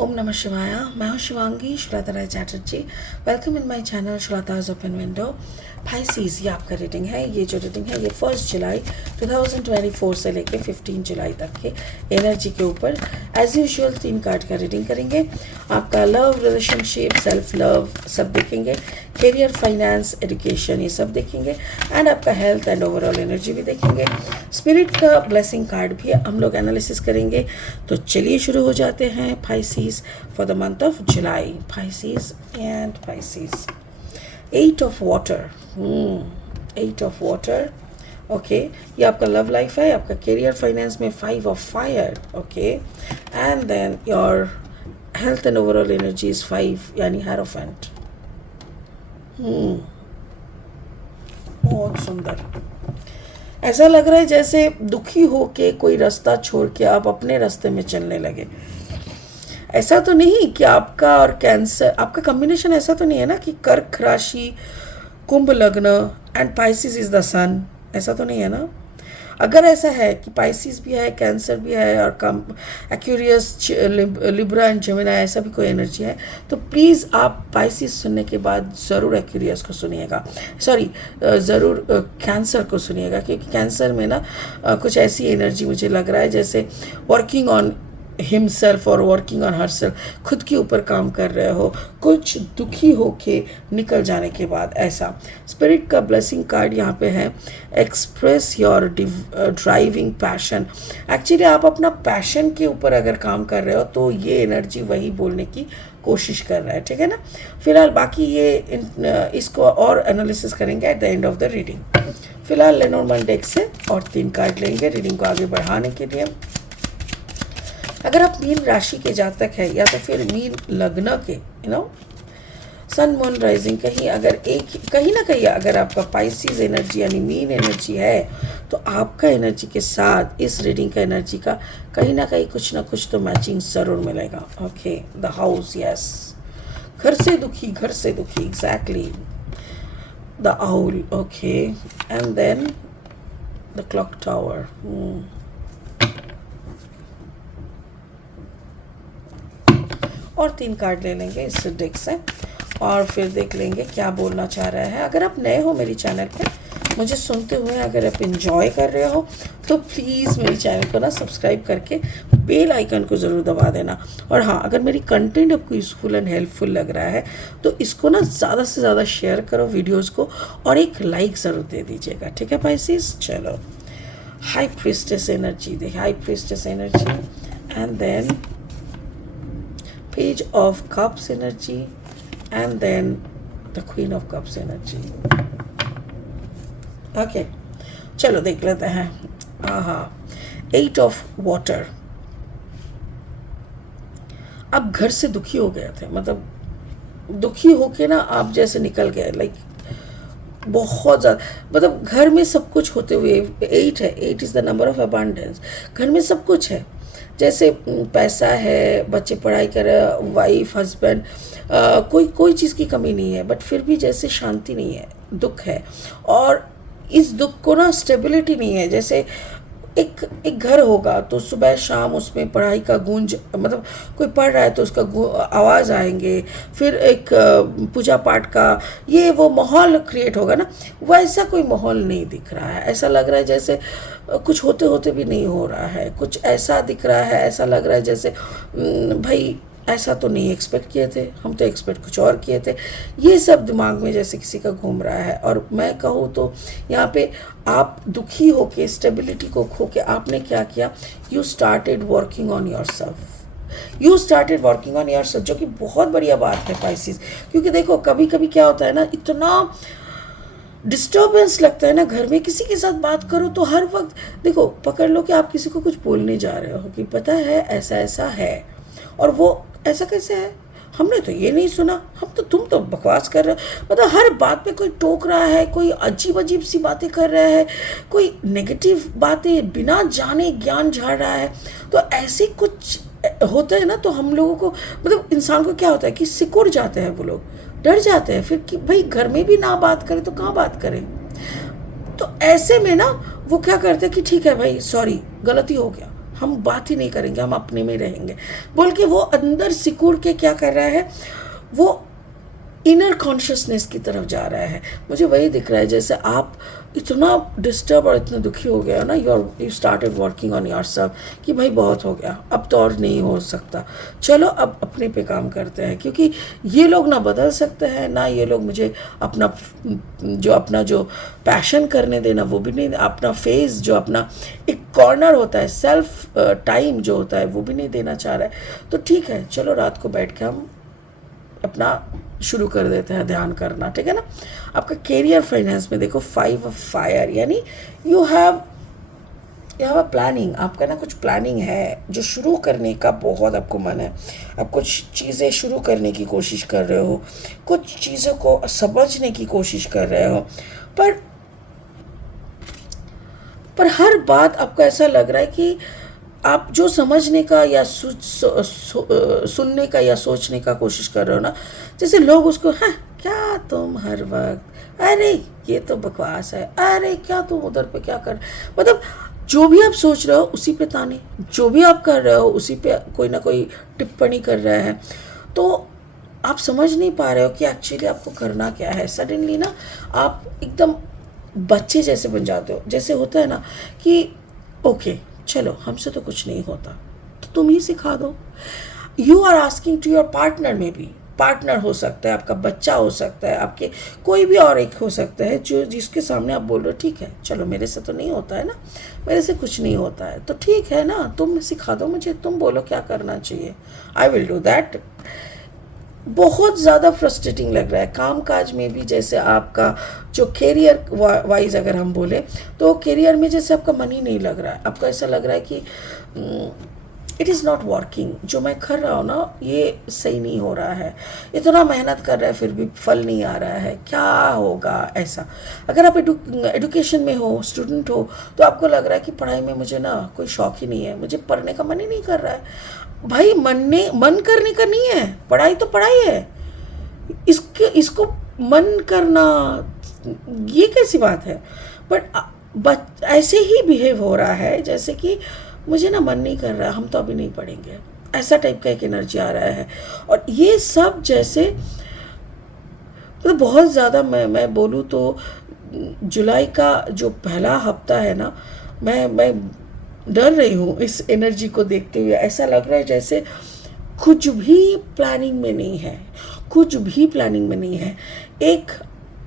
ओम नमः शिवाय। मैं हूँ Shivangi Shweta Rai Chatterjee. Welcome in my channel Shweta's open window. Pisces, ये आपका रीडिंग है। ये जो रीडिंग है ये 1 जुलाई 2024 से लेके 15 जुलाई तक के एनर्जी के ऊपर एज यूजुअल 3 कार्ड का रीडिंग करेंगे। आपका लव, रिलेशनशिप, सेल्फ लव सब देखेंगे, करियर, फाइनेंस, एजुकेशन ये सब देखेंगे, एंड आपका हेल्थ एंड ओवरऑल एनर्जी भी देखेंगे। स्पिरिट का ब्लेसिंग कार्ड भी हम लोग एनालिसिस करेंगे। तो चलिए शुरू हो जाते हैं। Pisces for the month of July. Pisces and Pisces. 8 of water. 8 of water. Okay, ये आपका लव लाइफ है। आपका करियर फाइनेंस में 5 of fire. Okay, and then your health and overall energy is 5 यानी हेरोफेंट। बहुत सुंदर। ऐसा लग रहा है जैसे दुखी हो के कोई रास्ता छोड़ के आप अपने रास्ते में चलने लगे। ऐसा तो नहीं कि आपका और कैंसर, आपका कॉम्बिनेशन ऐसा तो नहीं है ना कि कर्क राशि, कुंभ लग्न एंड पाइसिस इज द सन, ऐसा तो नहीं है ना। अगर ऐसा है कि पाइसिस भी है, कैंसर भी है और कम एक्यूरियस, लिब्रा एंड जेमिनी ऐसा भी कोई एनर्जी है, तो प्लीज़ आप पाइसिस सुनने के बाद ज़रूर एक्यूरियस को सुनिएगा, सॉरी ज़रूर कैंसर को सुनिएगा, क्योंकि कैंसर में ना कुछ ऐसी एनर्जी मुझे लग रहा है जैसे वर्किंग ऑन हिमसेल्फ और वर्किंग ऑन हरसेल्फ, खुद के ऊपर काम कर रहे हो कुछ दुखी होके निकल जाने के बाद। ऐसा स्पिरिट का ब्लेसिंग कार्ड यहाँ पे है। Express your driving passion. Actually आप अपना पैशन के ऊपर अगर काम कर रहे हो तो ये एनर्जी वही बोलने की कोशिश कर रहा है, ठीक है ना। फिलहाल बाकी ये इसको और एनालिसिस करेंगे at the end of the reading. फिलहाल लेनोर्मन डेक से और 3 कार्ड लेंगे रीडिंग को आगे बढ़ाने के लिए। अगर आप मीन राशि के जातक है या तो फिर मीन लग्न के, सन मून राइजिंग, कहीं ना कहीं अगर आपका पाइसिस एनर्जी यानी मीन एनर्जी है तो आपका एनर्जी के साथ इस रीडिंग का एनर्जी का कहीं ना कहीं कुछ ना कुछ तो मैचिंग ज़रूर मिलेगा। ओके, द हाउस, यस, घर से दुखी, exactly, the owl, okay, and then the clock tower. और 3 कार्ड ले लेंगे इस डेक से और फिर देख लेंगे क्या बोलना चाह रहा है। अगर आप नए हो मेरी चैनल पे, मुझे सुनते हुए अगर आप इंजॉय कर रहे हो तो प्लीज़ मेरी चैनल को ना सब्सक्राइब करके बेल आइकन को ज़रूर दबा देना। और हाँ, अगर मेरी कंटेंट आपको यूज़फुल एंड हेल्पफुल लग रहा है तो इसको ना ज़्यादा से ज़्यादा शेयर करो वीडियोज़ को और एक लाइक ज़रूर दे दीजिएगा, ठीक है पाइसिस। चलो, हाई प्रीस्टेस एनर्जी देखिए, high priestess energy and then Page of Cups energy and then the Queen of Cups energy. Okay, चलो देख लेते हैं। 8 of Water। आप घर से दुखी हो गए थे, मतलब दुखी होके ना आप जैसे निकल गए, लाइक बहुत ज़्यादा, मतलब घर में सब कुछ होते हुए 8 है। 8 is the number of abundance. घर में सब कुछ है, जैसे पैसा है, बच्चे पढ़ाई कर रहे हैं, वाइफ, हस्बैंड, कोई चीज़ की कमी नहीं है, बट फिर भी जैसे शांति नहीं है, दुख है। और इस दुख को ना स्टेबिलिटी नहीं है। जैसे एक घर होगा तो सुबह शाम उसमें पढ़ाई का गूंज, मतलब कोई पढ़ रहा है तो उसका आवाज़ आएंगे, फिर एक पूजा पाठ का ये वो माहौल क्रिएट होगा ना, वैसा कोई माहौल नहीं दिख रहा है। ऐसा लग रहा है जैसे कुछ होते होते भी नहीं हो रहा है, कुछ ऐसा दिख रहा है, ऐसा लग रहा है जैसे भाई ऐसा तो नहीं एक्सपेक्ट किए थे, हम तो एक्सपेक्ट कुछ और किए थे। ये सब दिमाग में जैसे किसी का घूम रहा है। और मैं कहूँ तो यहाँ पे आप दुखी होके, स्टेबिलिटी को खो के आपने क्या किया, you started working on your self, जो कि बहुत बढ़िया बात है पाइसिस। क्योंकि देखो कभी कभी क्या होता है ना, इतना डिस्टर्बेंस लगता है ना घर में, किसी के साथ बात करो तो हर वक्त देखो पकड़ लो कि आप किसी को कुछ बोलने जा रहे हो कि पता है ऐसा ऐसा है, और वो ऐसा कैसे है, हमने तो ये नहीं सुना, तुम तो बकवास कर रहे हो। मतलब हर बात पे कोई टोक रहा है, कोई अजीब अजीब सी बातें कर रहा है, कोई नेगेटिव बातें बिना जाने ज्ञान झाड़ रहा है। तो ऐसे कुछ होता है ना, तो हम लोगों को, मतलब इंसान को क्या होता है कि सिकुड़ जाते हैं, वो लोग डर जाते हैं फिर कि भाई घर में भी ना बात करें तो कहाँ बात करें। तो ऐसे में ना वो क्या करते हैं कि ठीक है भाई, सॉरी, गलती हो गया, हम बात ही नहीं करेंगे, हम अपने में रहेंगे बोल के वो अंदर सिकुड़ के क्या कर रहा है, वो इनर कॉन्शियसनेस की तरफ जा रहा है। मुझे वही दिख रहा है जैसे आप इतना डिस्टर्ब और इतना दुखी हो गया ना, you started working on yourself कि भाई बहुत हो गया, अब तो और नहीं हो सकता, चलो अब अपने पे काम करते हैं, क्योंकि ये लोग ना बदल सकते हैं, ना ये लोग मुझे अपना जो पैशन करने देना वो भी नहीं, अपना फेस जो अपना एक कॉर्नर होता है, सेल्फ टाइम जो होता है वो भी नहीं देना चाह रहा है। तो ठीक है, चलो रात को बैठ के हम अपना शुरू कर देते हैं ध्यान करना, ठीक है ना। आपका कैरियर फाइनेंस में देखो 5 ऑफ फायर, यानी यू हैव अ प्लानिंग, आपका ना कुछ प्लानिंग है जो शुरू करने का बहुत आपको मन है, आप कुछ चीज़ें शुरू करने की कोशिश कर रहे हो, कुछ चीज़ों को समझने की कोशिश कर रहे हो, पर हर बात आपको ऐसा लग रहा है कि आप जो समझने का या सुनने का या सोचने का कोशिश कर रहे हो ना, जैसे लोग उसको, हाँ क्या तुम हर वक्त, अरे ये तो बकवास है, अरे क्या तुम उधर पे क्या कर, मतलब जो भी आप सोच रहे हो उसी पे ताने, जो भी आप कर रहे हो उसी पे कोई ना कोई टिप्पणी कर रहे हैं। तो आप समझ नहीं पा रहे हो कि एक्चुअली आपको करना क्या है। सडनली ना आप एकदम बच्चे जैसे बन जाते हो, जैसे होता है ना कि ओके चलो हमसे तो कुछ नहीं होता, तो तुम ही सिखा दो। You are asking to your partner, में भी पार्टनर हो सकता है, आपका बच्चा हो सकता है, आपके कोई भी और एक हो सकता है जो जिसके सामने आप बोल रहे हो ठीक है चलो मेरे से तो नहीं होता है ना, मेरे से कुछ नहीं होता है, तो ठीक है ना तुम सिखा दो मुझे, तुम बोलो क्या करना चाहिए, आई विल डू दैट। बहुत ज़्यादा फ्रस्ट्रेटिंग लग रहा है काम काज में भी। जैसे आपका जो कैरियर वाइज अगर हम बोले तो कैरियर में जैसे आपका मन ही नहीं लग रहा है, आपको ऐसा लग रहा है कि इट इज़ नॉट वर्किंग, जो मैं कर रहा हूँ ना ये सही नहीं हो रहा है, इतना मेहनत कर रहा है फिर भी फल नहीं आ रहा है, क्या होगा ऐसा। अगर आप एडुकेशन में हो, स्टूडेंट हो, तो आपको लग रहा है कि पढ़ाई में मुझे ना कोई शौक ही नहीं है, मुझे पढ़ने का मन ही नहीं कर रहा है। भाई मन करने का नहीं है, पढ़ाई तो पढ़ाई है, इसको मन करना ये कैसी बात है। बट ऐसे ही बिहेव हो रहा है जैसे कि मुझे ना मन नहीं कर रहा, हम तो अभी नहीं पढ़ेंगे, ऐसा टाइप का एक एनर्जी आ रहा है। और ये सब जैसे मतलब बहुत ज़्यादा मैं बोलूँ तो जुलाई का जो पहला हफ्ता है ना, मैं डर रही हूँ इस एनर्जी को देखते हुए। ऐसा लग रहा है जैसे कुछ भी प्लानिंग में नहीं है, कुछ भी प्लानिंग में नहीं है। एक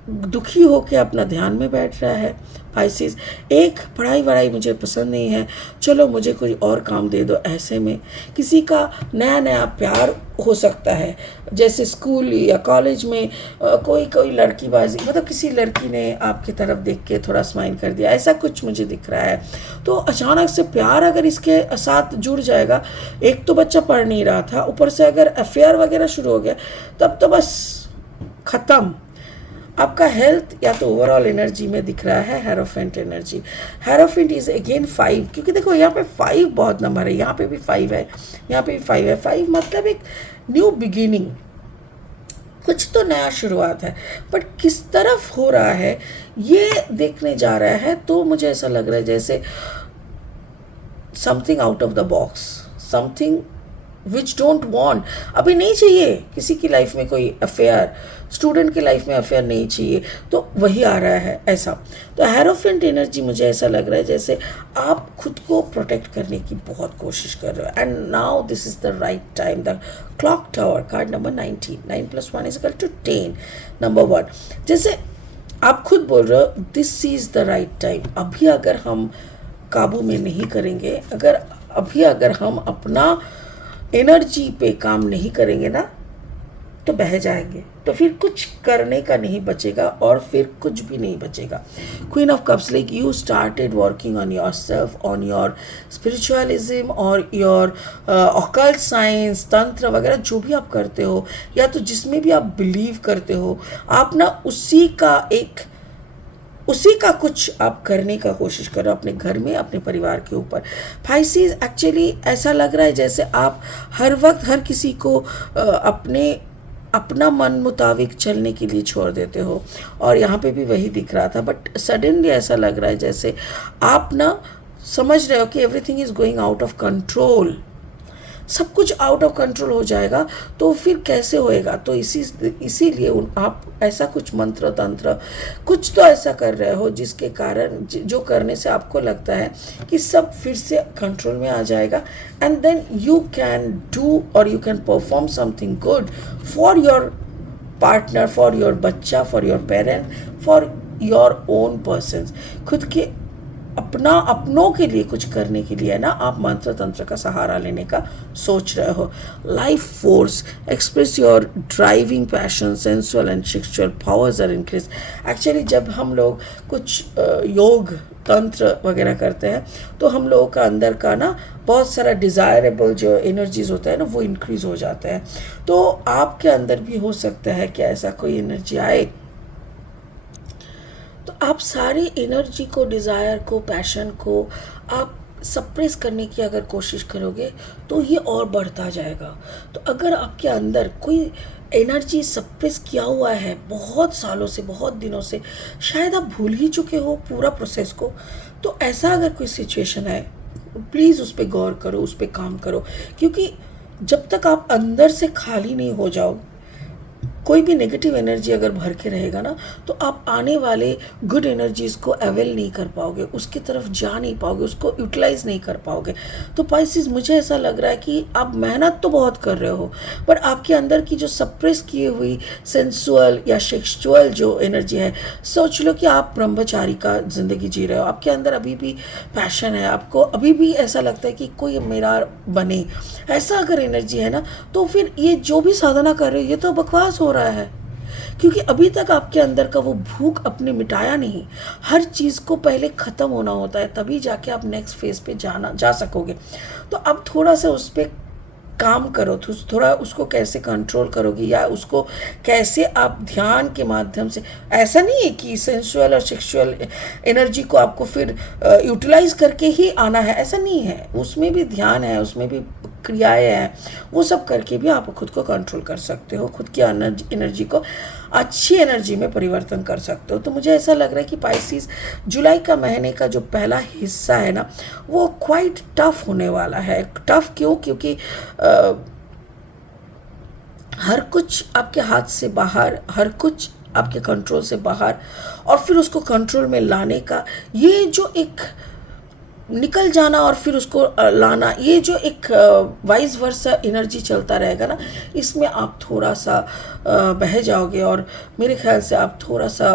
दुखी होकर अपना ध्यान में बैठ रहा है पाइसेस, एक पढ़ाई वढ़ाई मुझे पसंद नहीं है, चलो मुझे कोई और काम दे दो। ऐसे में किसी का नया नया प्यार हो सकता है, जैसे स्कूल या कॉलेज में कोई लड़कीबाजी, मतलब किसी लड़की ने आपकी तरफ देख के थोड़ा स्माइल कर दिया, ऐसा कुछ मुझे दिख रहा है। तो अचानक से प्यार अगर इसके साथ जुड़ जाएगा, एक तो बच्चा पढ़ नहीं रहा था, ऊपर से अगर अफेयर वगैरह शुरू हो गया, तब तो बस ख़त्म। आपका हेल्थ या तो ओवरऑल एनर्जी में दिख रहा है hierophant energy. Hierophant is again 5, क्योंकि देखो यहाँ पे 5 बहुत नंबर है, यहाँ पे भी 5 है, यहाँ पे भी 5 है। 5 मतलब एक न्यू बिगिनिंग, कुछ तो नया शुरुआत है, बट किस तरफ हो रहा है ये देखने जा रहा है। तो मुझे ऐसा लग रहा है जैसे something out of the box, something which don't want. अभी नहीं चाहिए किसी की लाइफ में कोई अफेयर, स्टूडेंट की लाइफ में अफेयर नहीं चाहिए, तो वही आ रहा है ऐसा। तो हेरोफेंट एनर्जी मुझे ऐसा लग रहा है जैसे आप खुद को प्रोटेक्ट करने की बहुत कोशिश कर रहे हो। And now this is the right time. The clock tower, card number 19, 9 + 1 = 10, number 1। जैसे आप खुद बोल रहे हो this is the right time. अभी अगर हम काबू में नहीं करेंगे, अगर हम अपना एनर्जी पे काम नहीं करेंगे ना, तो बह जाएंगे, तो फिर कुछ करने का नहीं बचेगा और फिर कुछ भी नहीं बचेगा। Queen of cups, like you started working on your self, on your spiritualism और योर ऑकल्ट साइंस, तंत्र वगैरह जो भी आप करते हो या तो जिसमें भी आप बिलीव करते हो, आप ना उसी का कुछ आप करने का कोशिश करो अपने घर में, अपने परिवार के ऊपर। पाइसेस, एक्चुअली ऐसा लग रहा है जैसे आप हर वक्त हर किसी को अपना मन मुताबिक चलने के लिए छोड़ देते हो, और यहाँ पे भी वही दिख रहा था। बट सडनली ऐसा लग रहा है जैसे आप ना समझ रहे हो कि everything is going out of control, सब कुछ आउट ऑफ कंट्रोल हो जाएगा, तो फिर कैसे होएगा? तो इसीलिए आप ऐसा कुछ मंत्र तंत्र कुछ तो ऐसा कर रहे हो जिसके कारण जो करने से आपको लगता है कि सब फिर से कंट्रोल में आ जाएगा, and then you can do और you can perform something good for your partner, for your बच्चा, for your parent, for your own person. खुद के अपनों के लिए कुछ करने के लिए ना आप मंत्र तंत्र का सहारा लेने का सोच रहे हो। Life force, express your driving passion, sensual and sexual powers are increase. Actually जब हम लोग कुछ योग तंत्र वगैरह करते हैं तो हम लोगों का अंदर का ना बहुत सारा डिज़ायरेबल जो एनर्जीज होता है ना वो इंक्रीज हो जाता है। तो आपके अंदर भी हो सकता है कि ऐसा कोई एनर्जी आए, तो आप सारी एनर्जी को, डिज़ायर को, पैशन को आप सप्रेस करने की अगर कोशिश करोगे तो ये और बढ़ता जाएगा। तो अगर आपके अंदर कोई एनर्जी सप्रेस किया हुआ है बहुत सालों से, बहुत दिनों से, शायद आप भूल ही चुके हो पूरा प्रोसेस को, तो ऐसा अगर कोई सिचुएशन है प्लीज़ उस पर गौर करो, उस पर काम करो। क्योंकि जब तक आप अंदर से खाली नहीं हो जाओ, कोई भी नेगेटिव एनर्जी अगर भर के रहेगा ना तो आप आने वाले गुड एनर्जीज़ को अवेल नहीं कर पाओगे, उसकी तरफ जा नहीं पाओगे, उसको यूटिलाइज नहीं कर पाओगे। तो पाइसेस, मुझे ऐसा लग रहा है कि आप मेहनत तो बहुत कर रहे हो, पर आपके अंदर की जो सप्रेस किए हुई सेंसुअल या सेक्सुअल जो एनर्जी है, सोच लो कि आप ब्रह्मचारी का ज़िंदगी जी रहे हो, आपके अंदर अभी भी पैशन है, आपको अभी भी ऐसा लगता है कि कोई मेरा बने, ऐसा अगर एनर्जी है ना, तो फिर ये जो भी साधना कर रहे हो ये तो बकवास हो रहा है। क्योंकि अभी तक आपके अंदर का वो भूख अपने मिटाया नहीं। हर चीज़ को पहले ख़त्म होना होता है, तभी जाके आप नेक्स्ट फेज पे जा सकोगे। तो अब थोड़ा सा उस पर काम करो, तो थोड़ा उसको कैसे कंट्रोल करोगे, या उसको कैसे आप ध्यान के माध्यम से, ऐसा नहीं है कि सेंसुअल और सेक्सुअल एनर्जी को आपको फिर यूटिलाइज करके ही आना है, ऐसा नहीं है। उसमें भी ध्यान है, उसमें भी क्रियाएं हैं, वो सब करके भी आप खुद को कंट्रोल कर सकते हो, खुद की एनर्जी को अच्छी एनर्जी में परिवर्तन कर सकते हो। तो मुझे ऐसा लग रहा है कि पाइसेस, जुलाई का महीने का जो पहला हिस्सा है ना वो क्वाइट टफ होने वाला है। टफ क्यों? क्योंकि हर कुछ आपके हाथ से बाहर, हर कुछ आपके कंट्रोल से बाहर, और फिर उसको कंट्रोल में लाने का ये जो एक निकल जाना और फिर उसको लाना, ये जो एक वाइस वर्सा एनर्जी चलता रहेगा ना, इसमें आप थोड़ा सा बह जाओगे और मेरे ख्याल से आप थोड़ा सा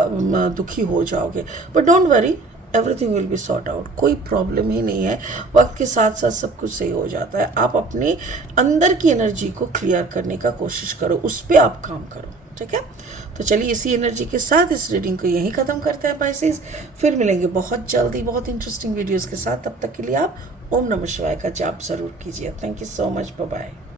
दुखी हो जाओगे। But don't worry, everything will be sort out, कोई प्रॉब्लम ही नहीं है। वक्त के साथ साथ सब कुछ सही हो जाता है। आप अपने अंदर की एनर्जी को क्लियर करने का कोशिश करो, उस पर आप काम करो, ठीक है? तो चलिए इसी एनर्जी के साथ इस रीडिंग को यहीं ख़त्म करते हैं पाइसेस। फिर मिलेंगे बहुत जल्दी बहुत इंटरेस्टिंग वीडियोज़ के साथ। तब तक के लिए आप ओम नमः शिवाय का जाप ज़रूर कीजिए। Thank you so much, bye bye.